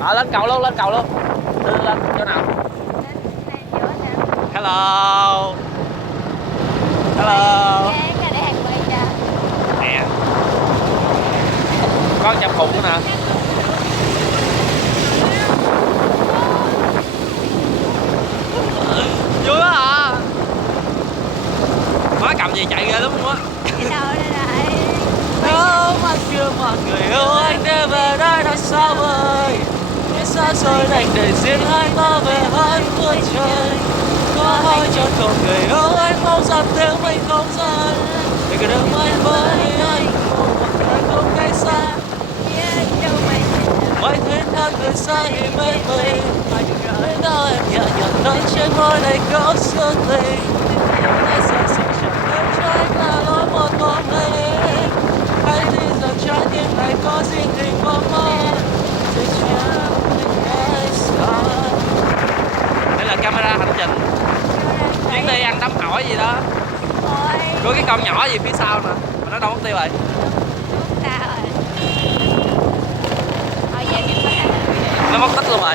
Lên cầu luôn, lên cầu luôn. Đưa lên chỗ nào? Hello. Hello. Nè. Con chạm khủng nữa nè. Vui quá à. Má cầm gì chạy ghê lắm luôn á. Mắt chưa mọi người yêu anh để về đây đã xa vời. Biết xa xôi đành để riêng hai ta về hai phương trời. Có hỏi cho cậu người yêu anh mong rằng tiếng mình không rời. Để cái đường anh với anh không một đời không cách xa. Mấy thế tháng người xa thì mê mình. Đến đâu em nhẹ nhàng nói trên môi này có sương tình. Hãy sẽ xin chẳng em cho anh là lối một bóng hình. Hãy đi dần trái tim này có gì tình mơ mơ. Để cho anh xa. Đây là camera hành trình. Chuyến đi ăn đám hỏi gì đó. Có cái con nhỏ gì phía sau nè. Mà nó đâu mất tiêu rồi. Nó mất tích luôn rồi.